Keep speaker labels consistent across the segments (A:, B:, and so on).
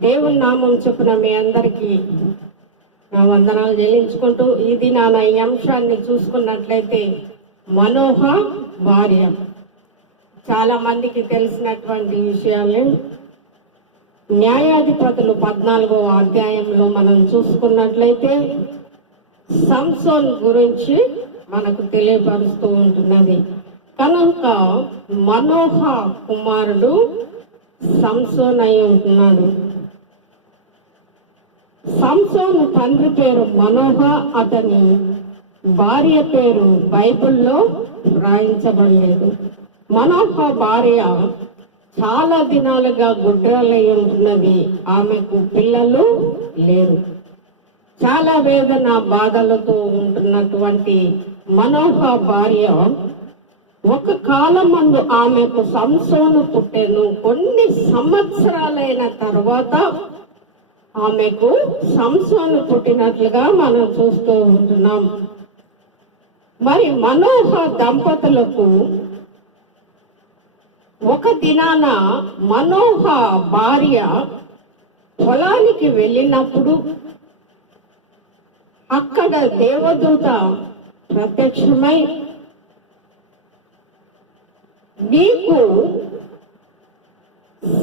A: దేవుని నామం చొప్పున మీ అందరికీ నా వందనాలు చెల్లించుకుంటూ ఇది నా ఈ అంశాన్ని చూసుకున్నట్లయితే మనోహ భార్య. చాలా మందికి తెలిసినటువంటి విషయాలే న్యాయాధిపతులు పద్నాలుగవ అధ్యాయంలో మనం చూసుకున్నట్లయితే సంసోన్ గురించి మనకు తెలియపరుస్తూ ఉంటున్నది. కనుక మనోహ కుమారుడు సంసోన్ అయి ఉంటున్నాడు. సంసోన్ తండ్రి పేరు మనోహ అతని భార్య పేరు బైబిల్లో రాయించబడలేదు. మనోహ భార్య చాలా దినాలుగా గుడ్రాలై ఉంటున్నది. ఆమెకు పిల్లలు లేరు. చాలా వేదన బాధలతో ఉంటున్నటువంటి మనోహ భార్య ఒక కాలమందు ఆమెకు సంసోను పుట్టెను. కొన్ని సంవత్సరాలైన తర్వాత ఆమెకు సంసోను పుట్టినట్లుగా మనం చూస్తూ ఉంటున్నాం. మరి మనోహ దంపతులకు ఒక దినాన మనోహ భార్య పొలానికి వెళ్ళినప్పుడు అక్కడ దేవదూత ప్రత్యక్షమై మీకు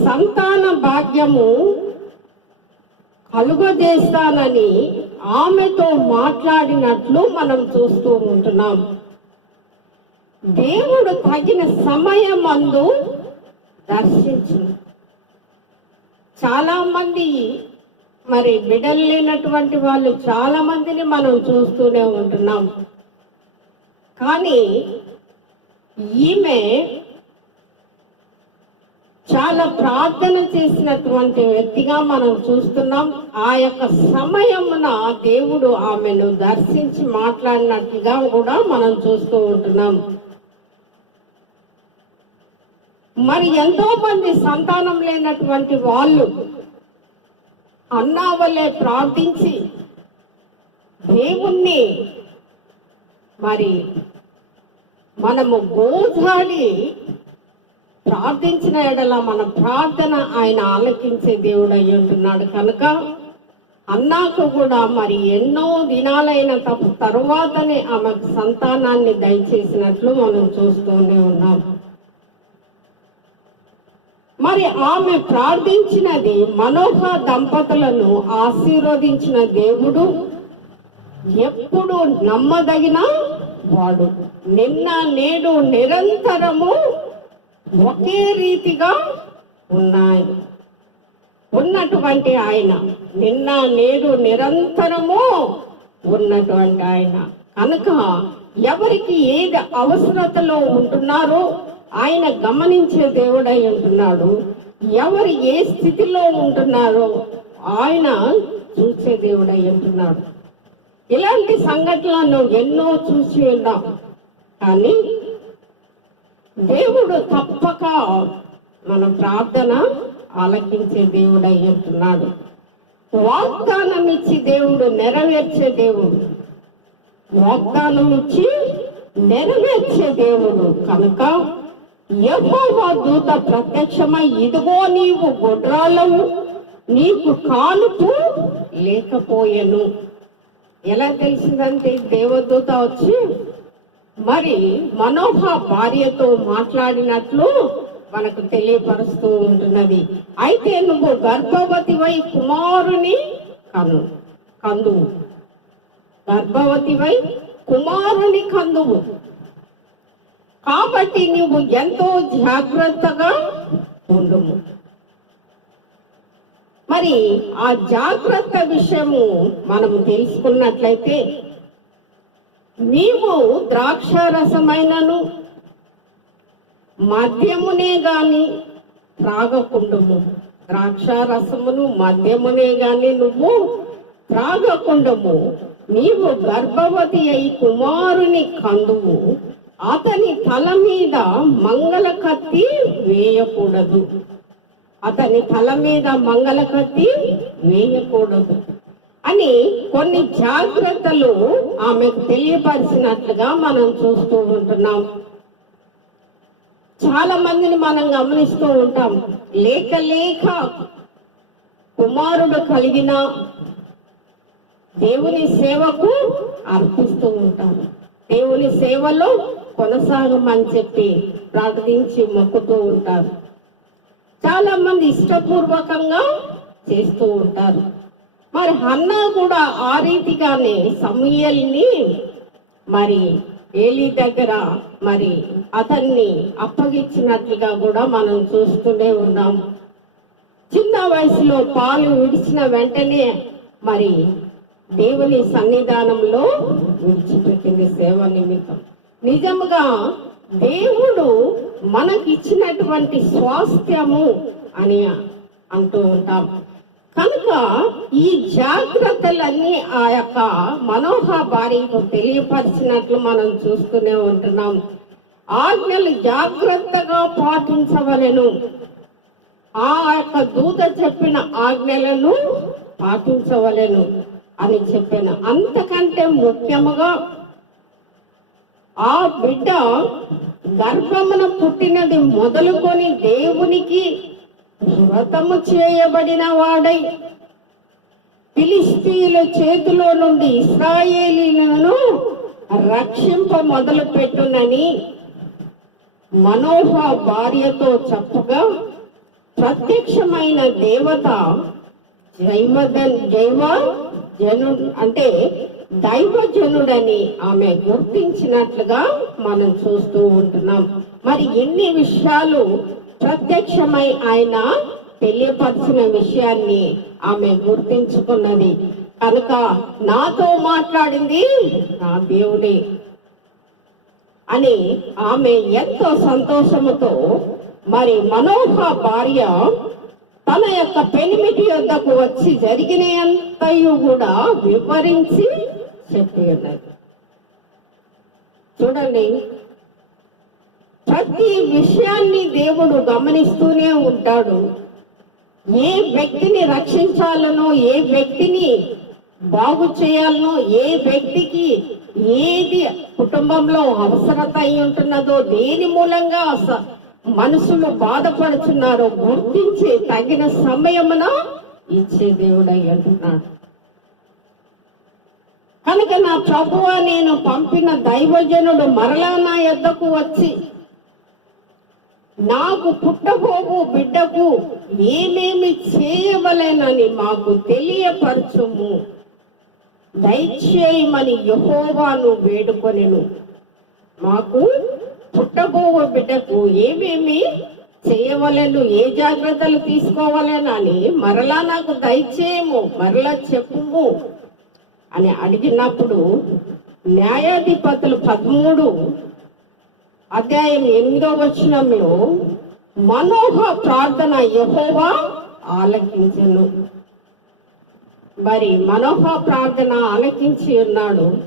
A: సంతాన భాగ్యము కలుగజేస్తానని ఆమెతో మాట్లాడినట్లు మనం చూస్తూ ఉంటున్నాం. దేవుడు తగిన సమయమందు దర్శించు చాలా మంది మరి బిడలు లేనటువంటి వాళ్ళు చాలా మందిని మనం చూస్తూనే ఉంటున్నాం. కానీ ఈమె చాలా ప్రార్థన చేసినటువంటి వ్యక్తిగా మనం చూస్తున్నాం. ఆ యొక్క సమయమున దేవుడు ఆమెను దర్శించి మాట్లాడినట్టుగా కూడా మనం చూస్తూ ఉంటున్నాం. మరి ఎంతో మంది సంతానం లేనటువంటి వాళ్ళు అన్నావలే ప్రార్థించి దేవుణ్ణి మరి మనము గోజాడి ప్రార్థించిన ఎడల మన ప్రార్థన ఆయన ఆలకించే దేవుడు అయి ఉంటున్నాడు కనుక అన్నాకు కూడా మరి ఎన్నో దినాలైన తప్పు తరువాతనే ఆమెకు సంతానాన్ని దయచేసినట్లు మనం చూస్తూనే ఉన్నాం. మరి ఆమె ప్రార్థించినది మనోహ దంపతులను ఆశీర్వదించిన దేవుడు ఎప్పుడు నమ్మదగిన వాడు. నిన్న నేడు నిరంతరము ఒకే రీతిగా ఉన్నాయి. ఉన్నటువంటి ఆయన నిన్న నేడు నిరంతరము ఉన్నటువంటి ఆయన. కనుక ఎవరికి ఏది అవసరతలో ఉంటున్నారో ఆయన గమనించే దేవుడై ఉంటున్నాడు. ఎవరు ఏ స్థితిలో ఉంటున్నారో ఆయన చూసే దేవుడై ఉంటున్నాడు. ఇలాంటి సంఘటనలను ఎన్నో చూసి ఉన్నాం. కానీ దేవుడు తప్పక మన ప్రార్థన ఆలకించే దేవుడు అయ్యుంటున్నాడు వాగ్దానం ఇచ్చి దేవుడు నెరవేర్చే దేవుడు. వాగ్దానం ఇచ్చి నెరవేర్చే దేవుడు కనుక యెహోవా దూత ప్రత్యక్షమై ఇదిగో నీవు గొడ్రాలవు నీకు కానుపు లేకపోయెను. ఎలా తెలిసిందంటే దేవదూత వచ్చి మరి మనోహ భార్యతో మాట్లాడినట్లు మనకు తెలియపరుస్తూ ఉంటున్నది. అయితే నువ్వు గర్భవతివై కుమారుని కను కందువు. గర్భవతివై కుమారుని కందువు. కాబట్టి నువ్వు ఎంతో జాగ్రత్తగా ఉండుము. మరి ఆ జాగ్రత్త విషయము మనము తెలుసుకున్నట్లయితే నీవు ద్రాక్ష రసమైనను మద్యమునే గాని త్రాగకుండము. ద్రాక్ష రసమును మద్యమునే గాని నువ్వు త్రాగకుండము. నీవు గర్భవతి అయి కుమారుని కందువు. అతని తల మీద మంగళ కత్తి వేయకూడదు. అతని తల మీద మంగళ కత్తి వేయకూడదు. అని కొన్ని జాగ్రత్తలు ఆమెకు తెలియపరిచినట్లుగా మనం చూస్తూ ఉంటున్నాం. చాలా మందిని మనం గమనిస్తూ ఉంటాం. లేక లేక కుమారుడు కలిగిన దేవుని సేవకు అర్పిస్తూ ఉంటారు దేవుని సేవలో కొనసాగమని చెప్పి ప్రార్థించి మొక్కుతూ ఉంటారు. చాలా మంది ఇష్టపూర్వకంగా చేస్తూ ఉంటారు. మరి హన్నా కూడా ఆ రీతిగానే సమూయల్ని మరి ఏలి దగ్గర మరి అతన్ని అప్పగించినట్లుగా కూడా మనం చూస్తూనే ఉన్నాం. చిన్న వయసులో పాలు విడిచిన వెంటనే మరి దేవుని సన్నిధానంలో విడిచిపెట్టింది సేవ నిమిత్తం. నిజముగా దేవుడు మనకిచ్చినటువంటి స్వాస్థ్యము అని అంటూ ఉంటాం. కనుక ఈ జాగ్రత్తలన్నీ ఆ యొక్క మనోహ భార్యకు తెలియపరిచినట్లు మనం చూస్తూనే ఉంటున్నాం. ఆజ్ఞలు జాగ్రత్తగా పాటించవలెను. ఆ యొక్క దూత చెప్పిన ఆజ్ఞలను పాటించవలెను అని చెప్పాను. అంతకంటే ముఖ్యముగా ఆ బిడ్డ గర్భమున పుట్టినది మొదలుకొని దేవునికి వ్రతము చేయబడిన వాడై ఫిలిస్తీన్ల చేతిలో నుండి ఇస్రాయేలీలను రక్షింప మొదలు పెట్టునని మనోహ భార్యతో చెప్పగా ప్రత్యక్షమైన దేవత జైమదన్ జైవ జను అంటే దైవజనుడని ఆమె గుర్తించినట్లుగా మనం చూస్తూ ఉంటున్నాం. మరి ఎన్ని విషయాలు ప్రత్యక్షమై ఆయన తెలియపరిచిన విషయాన్ని ఆమె గుర్తించుకున్నది. కనుక నాతో మాట్లాడింది నా దేవుడే అని ఆమె ఎంతో సంతోషముతో మరి మనోహ భార్య తన యొక్క పెనిమిటి యొద్దకు వచ్చి జరిగినంతయు కూడా వివరించి చెప్పి ఉన్నది. చూడండి ప్రతి విషయాన్ని దేవుడు గమనిస్తూనే ఉంటాడు. ఏ వ్యక్తిని రక్షించాలనో ఏ వ్యక్తిని బాగు చేయాలనో ఏ వ్యక్తికి ఏది కుటుంబంలో అవసరత అయి ఉంటున్నదో దేని మూలంగా మనసులు బాధపడుతున్నారో గుర్తించి తగిన సమయమున ఇచ్చే దేవుడై అంటున్నాడు కనుక నా ప్రభువ నేను పంపిన దైవజనుడు మరలా నా యొద్దకు వచ్చి నాకు పుట్టబోవు బిడ్డకు ఏమేమి చేయవలెనని మాకు తెలియపరచుము. దయచేయమని యహోవాను వేడుకొనెను. మాకు పుట్టబోవు బిడ్డకు ఏమేమి చేయవలేను ఏ జాగ్రత్తలు తీసుకోవాలని మరలా నాకు దయచేయము మరలా చెప్పుము అని అడిగినప్పుడు న్యాయాధిపతులు పదమూడు అధ్యాయం ఎనిమిదో వచనంలో మనోహ ప్రార్థన యహోవా ఆలకించను. మరి మనోహ ప్రార్థన ఆలకించి ఉన్నాడు.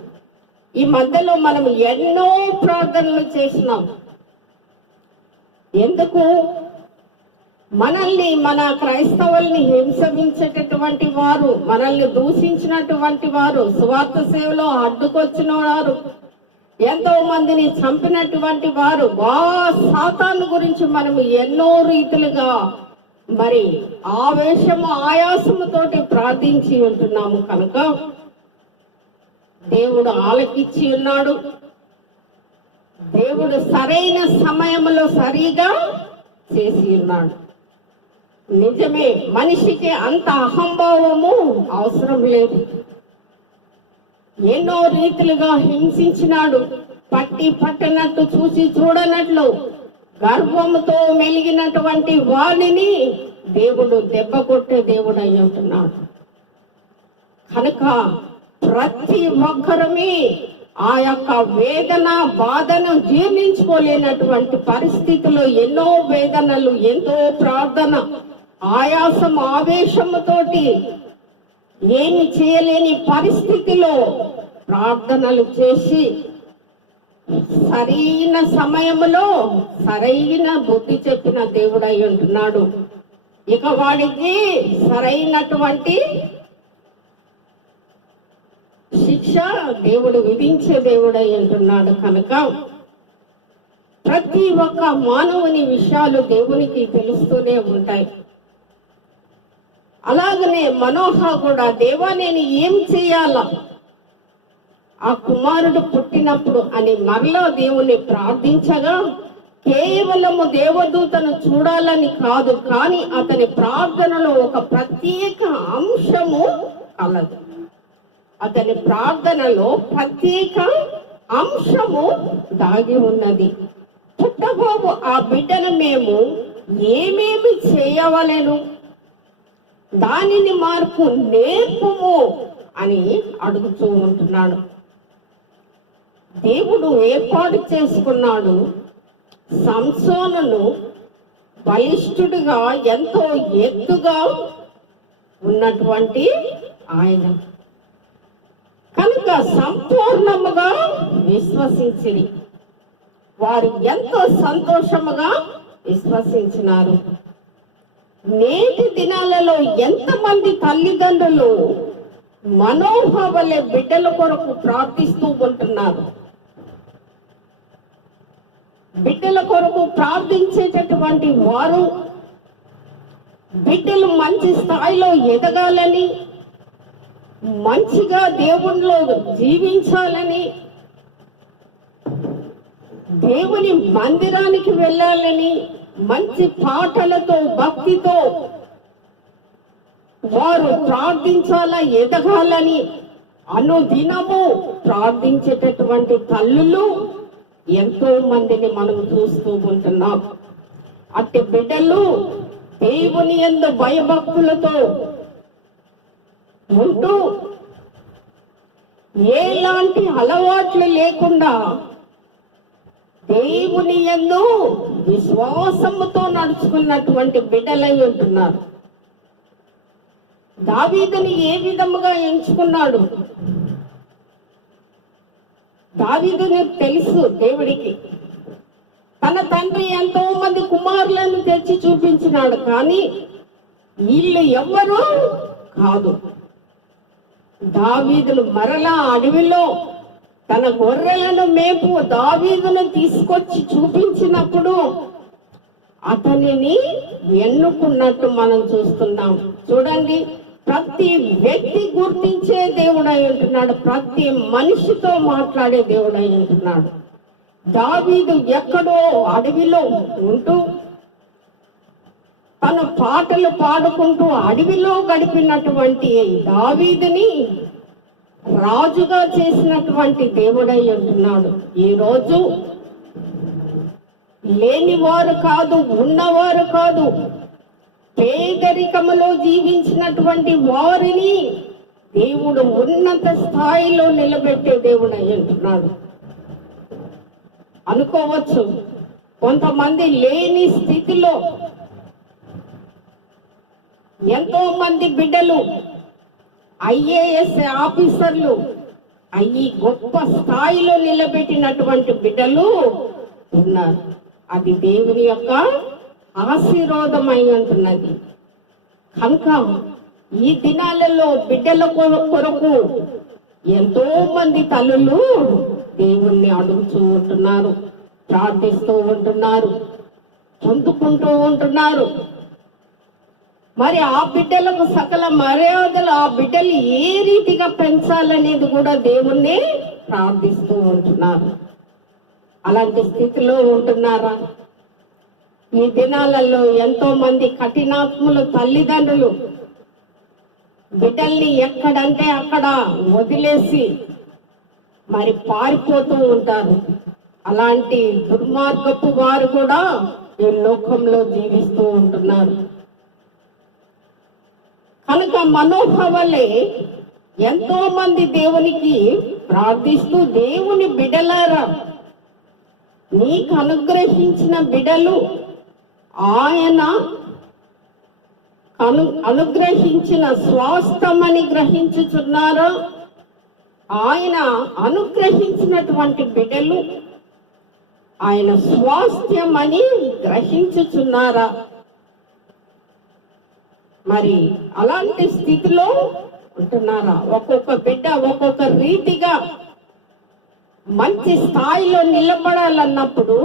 A: ఈ మధ్యలో మనం ఎన్నో ప్రార్థనలు చేసినాం. ఎందుకు? మనల్ని మన క్రైస్తవుల్ని హింసించేటటువంటి వారు మనల్ని దూషించినటువంటి వారు సువార్త సేవలో అడ్డుకొచ్చిన వారు ఎంతో మందిని చంపినటువంటి వారు వా సాతాను గురించి మనము ఎన్నో రీతిలుగా మరి ఆవేశము ఆయాసముతోటి ప్రార్థించి ఉంటున్నాము కనుక దేవుడు ఆలకిచ్చి ఉన్నాడు. దేవుడు సరైన సమయంలో సరిగా చేసి ఉన్నాడు. నిజమే మనిషికి అంత అహంభావము అవసరం లేదు. ఎన్నో రీతిలుగా హింసించినాడు. పట్టి పట్టనట్టు చూసి చూడనట్లు గర్వంతో మెలిగినటువంటి వాణిని దేవుడు దెబ్బ కొట్టే దేవుడు అయి ఉంటున్నాడు. కనుక ప్రతి ఒక్కరమే ఆ యొక్క వేదన బాధను జీర్ణించుకోలేనటువంటి పరిస్థితిలో ఎన్నో వేదనలు ఎంతో ప్రార్థన ఆయాసం ఆవేశముతోటి ఏమి చేయలేని పరిస్థితిలో ప్రార్థనలు చేసి సరైన సమయంలో సరైన బుద్ధి చెప్పిన దేవుడై ఉంటున్నాడు. ఇక వాడికి సరైనటువంటి శిక్ష దేవుడు విధించే దేవుడై ఉంటున్నాడు కనుక ప్రతి ఒక్క మానవుని విషయాలు దేవునికి తెలుస్తూనే ఉంటాయి. అలాగనే మనోహ కూడా దేవా నేను ఏం చేయాలా? ఆ కుమారుడు పుట్టినప్పుడు అని మరలా దేవుణ్ణి ప్రార్థించగా కేవలము దేవదూతను చూడాలని కాదు కానీ అతని ప్రార్థనలో ఒక ప్రత్యేక అంశము కలదు. అతని ప్రార్థనలో ప్రత్యేక అంశము దాగి ఉన్నది. పుట్టబోబు ఆ బిడ్డను మేము ఏమేమి చేయవలను? దానిని మార్పు నేర్పుము అని అడుగుతూ ఉంటున్నాడు. దేవుడు ఏర్పాటు చేసుకున్నాడు. సంసోనను బలిష్ఠుడిగా ఎంతో ఎత్తుగా ఉన్నటువంటి ఆయన. కనుక సంపూర్ణముగా విశ్వసించింది వారు ఎంతో సంతోషముగా విశ్వసించినారు. నేటి దినాలలో ఎంతమంది తల్లిదండ్రులు మనోభావలే బిడ్డల కొరకు ప్రార్థిస్తూ ఉంటున్నారు. బిడ్డల కొరకు ప్రార్థించేటటువంటి వారు బిడ్డలు మంచి స్థాయిలో ఎదగాలని మంచిగా దేవునిలో జీవించాలని దేవుని మందిరానికి వెళ్ళాలని మంచి పాటలతో భక్తితో వారు ప్రార్థించాలా ఎదగాలని అనుదినము ప్రార్థించేటటువంటి తల్లులు ఎంతో మందిని మనం చూస్తూ ఉంటున్నాం. అట్టి బిడ్డలు దేవుని ఎందు భయభక్తులతో ఉంటూ ఎలాంటి అలవాట్లు లేకుండా దేవుని ఎందు విశ్వాసముతో నడుచుకున్నటువంటి బిడ్డలై ఉంటున్నారు. దావీదుని ఏ విధముగా ఎంచుకున్నాడు? దావీదుని తెలుసు దేవుడికి. తన తండ్రి ఎంతో మంది కుమారులను తెచ్చి చూపించినాడు కానీ వీళ్ళు ఎవ్వరూ కాదు. దావీదులు మరలా అడవిలో తన గొర్రెలను మేపు దావీదును తీసుకొచ్చి చూపించినప్పుడు అతనిని ఎన్నుకున్నట్టు మనం చూస్తున్నాం. చూడండి ప్రతి వ్యక్తి గుర్తించే దేవుడై ఉంటున్నాడు. ప్రతి మనిషితో మాట్లాడే దేవుడై ఉంటున్నాడు. దావీదు ఎక్కడో అడవిలో ఉంటూ తన పాటలు పాడుకుంటూ అడవిలో గడిపినటువంటి దావీదుని రాజుగా చేసినటువంటి దేవుడై ఉన్నాడు. ఈరోజు లేనివారు కాదు ఉన్నవారు కాదు పేదరికములో జీవించినటువంటి వారిని దేవుడు ఉన్నత స్థాయిలో నిలబెట్టే దేవుడు అంటున్నాడు అనుకోవచ్చు కొంతమంది లేని స్థితిలో ఎంతో మంది బిడ్డలు ఐఏఎస్ ఆఫీసర్లు అయ్యి గొప్ప స్థాయిలో నిలబెట్టినటువంటి బిడ్డలు ఉన్నారు. అది దేవుని యొక్క ఆశీర్వాదమై ఉంటున్నది కనుక ఈ దినాలలో బిడ్డల కొరకు ఎంతో మంది తల్లులు దేవుణ్ణి అడుగుతూ ఉంటున్నారు ప్రార్థిస్తూ ఉంటున్నారు పొందుకుంటూ ఉంటున్నారు. మరి ఆ బిడ్డలకు సకల మర్యాదలు ఆ బిడ్డలు ఏ రీతిగా పెంచాలనేది కూడా దేవుణ్ణి ప్రార్థిస్తూ ఉంటున్నారు. అలాంటి స్థితిలో ఉంటున్నారా? ఈ దినాలలో ఎంతో మంది కఠినాత్ములు తల్లిదండ్రులు బిడ్డల్ని ఎక్కడంటే అక్కడ వదిలేసి మరి పారిపోతూ ఉంటారు. అలాంటి దుర్మార్గపు వారు కూడా ఈ లోకంలో జీవిస్తూ ఉంటున్నారు. కనుక మనోభవలే ఎంతో మంది దేవునికి ప్రార్థిస్తూ దేవుని బిడలారా. నీకు అనుగ్రహించిన బిడలు ఆయన అను అనుగ్రహించిన స్వాస్థమని గ్రహించుచున్నారో? ఆయన అనుగ్రహించినటువంటి బిడలు ఆయన స్వాస్థ్యమని గ్రహించుచున్నారా? మరి అలాంటి స్థితిలో ఉంటున్నారా? ఒక్కొక్క బిడ్డ ఒక్కొక్క రీతిగా మంచి స్థాయిలో నిలబడాలన్నప్పుడు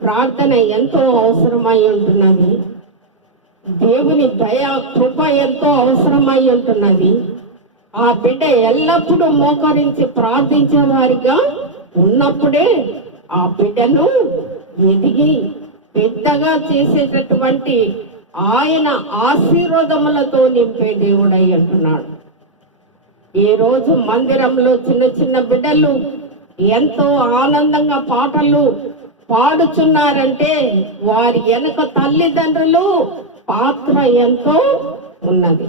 A: ప్రార్థన ఎంతో అవసరమై ఉంటున్నది. దేవుని దయ కృప ఎంతో అవసరమై ఉంటున్నది. ఆ బిడ్డ ఎల్లప్పుడూ మోకరించి ప్రార్థించే వారిగా ఉన్నప్పుడే ఆ బిడ్డను ఎదిగి పెద్దగా చేసేటటువంటి ఆయన ఆశీర్వాదములతో నింపే దేవుడై అంటున్నాడు. ఈరోజు మందిరంలో చిన్న చిన్న బిడ్డలు ఎంతో ఆనందంగా పాటలు పాడుచున్నారంటే వారి వెనుక తల్లిదండ్రులు పాత్ర ఎంతో ఉన్నది.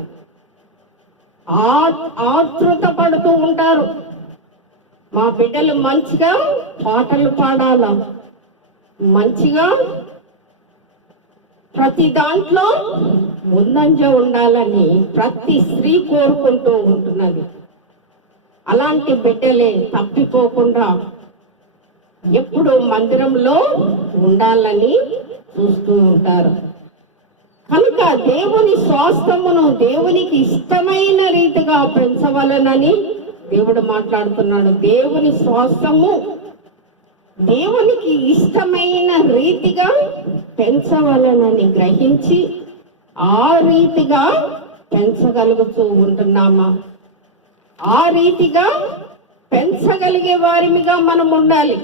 A: ఆ ఆతృత పడుతూ ఉంటారు. మా బిడ్డలు మంచిగా పాటలు పాడాల? మంచిగా ప్రతి దాంట్లో ముందంజ ఉండాలని ప్రతి స్త్రీ కోరుకుంటూ ఉంటున్నది. అలాంటి బిడ్డలే తప్పిపోకుండా ఎప్పుడు మందిరంలో ఉండాలని చూస్తూ ఉంటారు. కనుక దేవుని స్వాస్థమును దేవునికి ఇష్టమైన రీతిగా పెంచవలనని దేవుడు మాట్లాడుతున్నాడు. దేవుని స్వాస్థము దేవునికి ఇష్టమైన రీతిగా పెంచవలనని గ్రహించి ఆ రీతిగా పెంచగలుగుతూ ఉంటున్నామా? ఆ రీతిగా పెంచగలిగే వారిగా మనం ఉండాలి.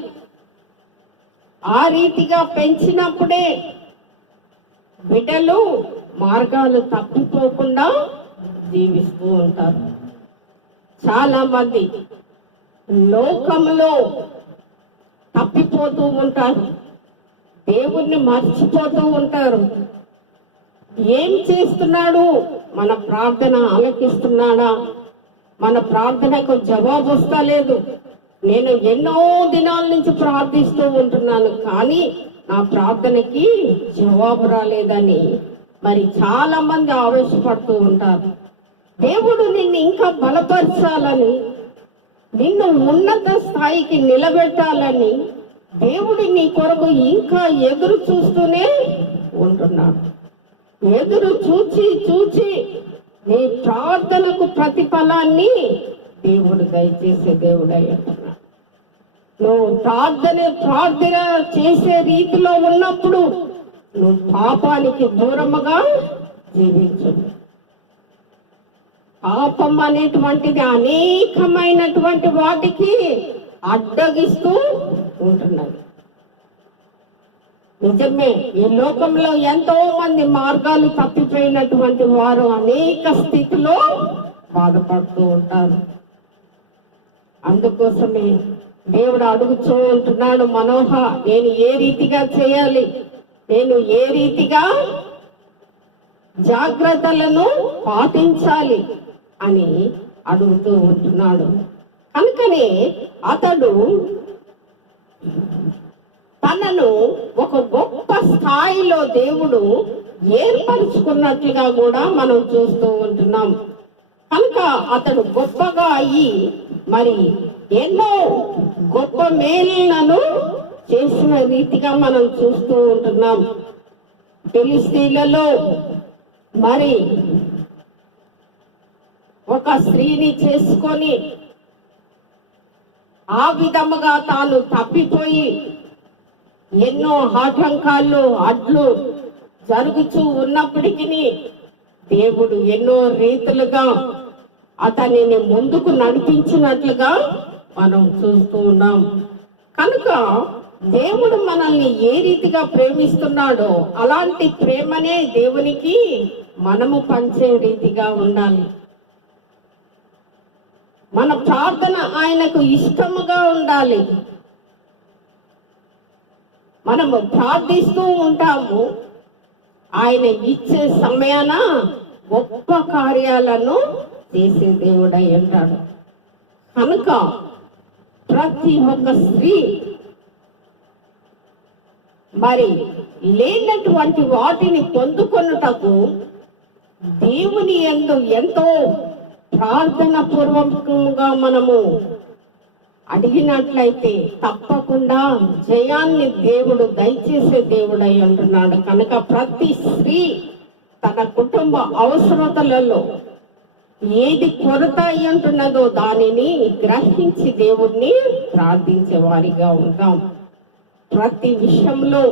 A: ఆ రీతిగా పెంచినప్పుడే బిడ్డలు మార్గాలు తప్పిపోకుండా జీవిస్తూ ఉంటారు. చాలా మంది లోకంలో తప్పిపోతూ ఉంటారు. దేవుణ్ణి మర్చిపోతూ ఉంటారు. ఏం చేస్తున్నాడు? మన ప్రార్థన ఆలకిస్తున్నాడా? మన ప్రార్థనకు జవాబు వస్తలేదు. నేను ఎన్నో దినాల నుంచి ప్రార్థిస్తూ ఉంటున్నాను కానీ నా ప్రార్థనకి జవాబు రాలేదని మరి చాలా మంది ఆవేశపడుతూ ఉంటారు. దేవుడు నిన్ను ఇంకా బలపరచాలని నిన్ను ఉన్నత స్థాయికి నిలబెట్టాలని దేవుడి నీ కొరకు ఇంకా ఎదురు చూస్తూనే ఉంటున్నాడు. ఎదురు చూచి చూచి నీ ప్రార్థనకు ప్రతిఫలాన్ని దేవుడు దయచేసే దేవుడు అంటున్నాడు నువ్వు ప్రార్థన ప్రార్థన చేసే రీతిలో ఉన్నప్పుడు నువ్వు పాపానికి దూరముగా జీవించు. పాపం అనేటువంటిది అనేకమైనటువంటి వాటికి అడ్డగిస్తూ ఉంటున్నది. నిజమే ఈ లోకంలో ఎంతో మంది మార్గాలు తప్పిపోయినటువంటి వారు అనేక స్థితిలో బాధపడుతూ ఉంటారు. అందుకోసమే దేవుడు అడుగుతూ ఉంటున్నాడు మనోహ నేను ఏ రీతిగా చేయాలి? నేను ఏ రీతిగా జాగ్రత్తలను పాటించాలి? అని అడుగుతూ ఉంటున్నాడు కనుకనే అతడు తనను ఒక గొప్ప స్థాయిలో దేవుడు ఏర్పరచుకున్నట్లుగా కూడా మనం చూస్తూ ఉంటున్నాం. కనుక అతడు గొప్పగా అయ్యి మరి ఎన్నో గొప్ప మేలులను చేసిన రీతిగా మనం చూస్తూ ఉంటున్నాం. ఫిలిస్తీన్లలో మరి ఒక స్త్రీని చేసుకొని ఆ విధముగా తాను తప్పిపోయి ఎన్నో ఆటంకాలు అడ్లు జరుగుతూ ఉన్నప్పటికీ దేవుడు ఎన్నో రీతులుగా అతనిని ముందుకు నడిపించినట్లుగా మనం చూస్తూ ఉన్నాం. కనుక దేవుడు మనల్ని ఏ రీతిగా ప్రేమిస్తున్నాడో అలాంటి ప్రేమనే దేవునికి మనము పంచే రీతిగా ఉండాలి. మన ప్రార్థన ఆయనకు ఇష్టముగా ఉండాలి. మనము ప్రార్థిస్తూ ఉంటాము. ఆయన ఇచ్చే సమయాన గొప్ప కార్యాలను చేసే దేవుడై ఉంటాడు. కనుక ప్రతి ఒక్క స్త్రీ మరి లేనటువంటి వాటిని పొందుకొనుటకు దేవుని ఎందు ఎంతో ప్రార్థన పూర్వకంగా మనము అడిగినట్లయితే తప్పకుండా జయాన్ని దేవుడు దయచేసే దేవుడై అంటున్నాడు. కనుక ప్రతి స్త్రీ తన కుటుంబ అవసరతలలో ఏది కొరత అంటున్నదో దానిని గ్రహించి దేవుణ్ణి ప్రార్థించే వారిగా ఉంటాం. ప్రతి విషయంలో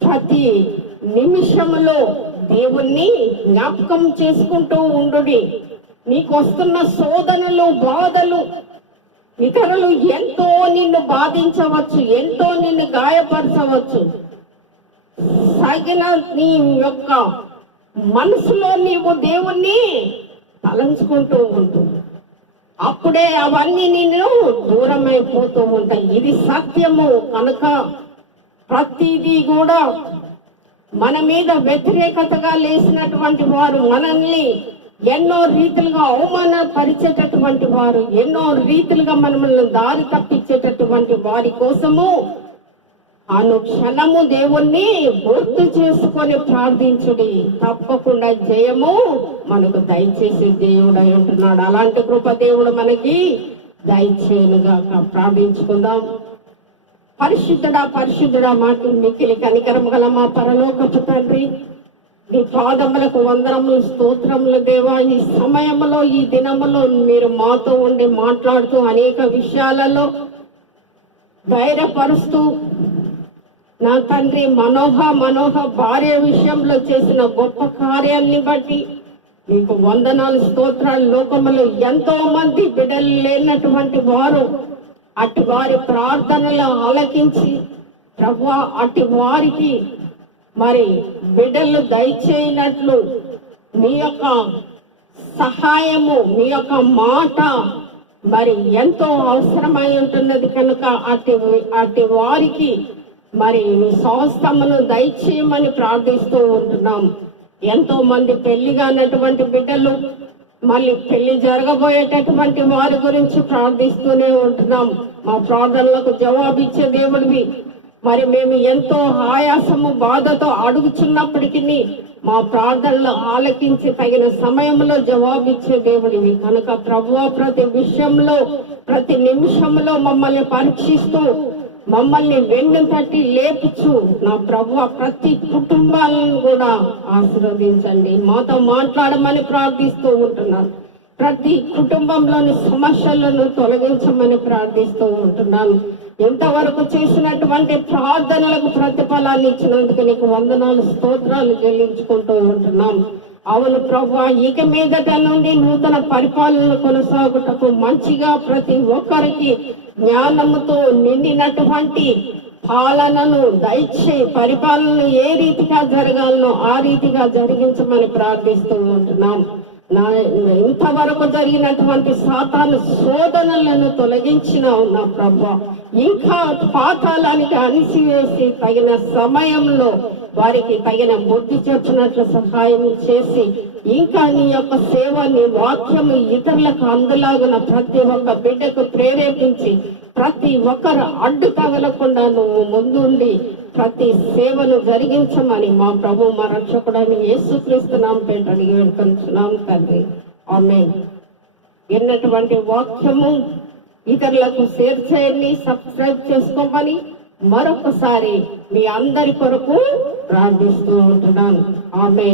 A: ప్రతి నిమిషంలో దేవుణ్ణి జ్ఞాపకం చేసుకుంటూ ఉండుడి. నీకు వస్తున్న శోధనలు బాధలు ఇతరులు ఎంతో నిన్ను బాధించవచ్చు ఎంతో నిన్ను గాయపరచవచ్చు. సాగిన నీ యొక్క మనసులో నీవు దేవుణ్ణి తలంచుకుంటూ ఉంటుంది అప్పుడే అవన్నీ నిన్ను దూరమైపోతూ ఉంటాయి. ఇది సత్యము కనుక ప్రతిదీ కూడా మన మీద వ్యతిరేకతగా లేచినటువంటి వారు మనల్ని ఎన్నో రీతిలుగా అవమానపరిచేటటువంటి వారు ఎన్నో రీతిలుగా మనల్ని దారి తప్పించేటటువంటి వారి కోసము అనుక్షణము దేవుణ్ణి గుర్తు చేసుకొని ప్రార్థించుడి. తప్పకుండా జయము మనకు దయచేసి దేవుడు అయి ఉంటున్నాడు. అలాంటి కృప దేవుడు మనకి దయచేయనుగా ప్రార్థించుకుందాం. పరిశుద్ధుడా పరిశుద్ధుడా మాకు మిక్కిలి కనికరం గల మా పరలోకపు తండ్రి. మీ పాదములకు వందరములు స్తోత్రములు దేవా. ఈ సమయంలో ఈ దినములో మీరు మాతో ఉండి మాట్లాడుతూ అనేక విషయాలలో ధైర్యపరుస్తూ నా తండ్రి మనోహ మనోహ భార్య విషయంలో చేసిన గొప్ప కార్యాన్ని బట్టి మీకు వందనాలు స్తోత్రాలు లోకములు ఎంతో మంది బిడ్డలు లేనటువంటి వారు అటు వారి ప్రార్థనలు ఆలకించి ప్రభు అటు వారికి మరి బిడ్డలు దయచేయనట్లు మీ యొక్క సహాయము మీ యొక్క మాట మరి ఎంతో అవసరమై ఉంటున్నది కనుక అటు అటు వారికి మరి మీ సంస్థమును దయచేయమని ప్రార్థిస్తూ ఉంటున్నాం. ఎంతో మంది పెళ్ళి కానటువంటి బిడ్డలు మళ్ళీ పెళ్ళి జరగబోయేటటువంటి వారి గురించి ప్రార్థిస్తూనే ఉంటున్నాం. మా ప్రార్థనలకు జవాబిచ్చే దేవుడివి. మరి మేము ఎంతో ఆయాసము బాధతో అడుగుచున్నప్పటికీ మా ప్రార్థనలు ఆలకించి తగిన సమయంలో జవాబిచ్చే దేవుడివి. కనుక ప్రభు ప్రతి విషయంలో ప్రతి నిమిషంలో మమ్మల్ని పరీక్షిస్తూ మమ్మల్ని వెన్ను తట్టి లేపుచు నా ప్రభు ప్రతి కుటుంబాలను కూడా ఆశీర్వదించండి. మాతో మాట్లాడమని ప్రార్థిస్తూ ఉంటున్నాను ప్రతి కుటుంబంలోని సమస్యలను తొలగించమని ప్రార్థిస్తూ ఉంటున్నాను. ఇంతవరకు చేసినటువంటి ప్రార్థనలకు ప్రతిఫలాన్ని ఇచ్చినందుకు నీకు వందనాలు స్తోత్రాలు చెల్లించుకుంటూ ఉంటున్నాం. అవును ప్రభు ఇక మీదట నుండి నూతన పరిపాలన కొనసాగుటకు మంచిగా ప్రతి ఒక్కరికి జ్ఞానముతో నిండినటువంటి పాలనను దయచే పరిపాలన ఏ రీతిగా జరగాలనో ఆ రీతిగా జరిగించమని ప్రార్థిస్తూ ఉంటున్నాం. నా ఇంతవరకు జరిగినటువంటి సాతాను శోధనలను తొలగించిన నా ప్రభు ఇంకా పాతాళానికి అణిసివేసి తగిన సమయంలో వారికి తగిన బుద్ధి చెప్పినట్లు సహాయం చేసి ఇంకా నీ యొక్క సేవ నీ వాక్యము ఇతరులకు అందలాగున ప్రతి ఒక్క బిడ్డకు ప్రేరేపించి ప్రతి ఒక్కరు అడ్డు తగలకుండా నువ్వు ముందుండి ప్రతి సేవను జరిగించమని మా ప్రభు మా రక్షకుడని యేసుక్రీస్తున్నాం పేట అడిగి వెళ్తున్నాం తండ్రి. ఆమె విన్నటువంటి వాక్యము ఇతరులకు షేర్ చేయండి సబ్స్క్రైబ్ చేసుకోమని మరొకసారి మీ అందరి కొరకు ప్రార్థిస్తూ ఉంటున్నాను. ఆమె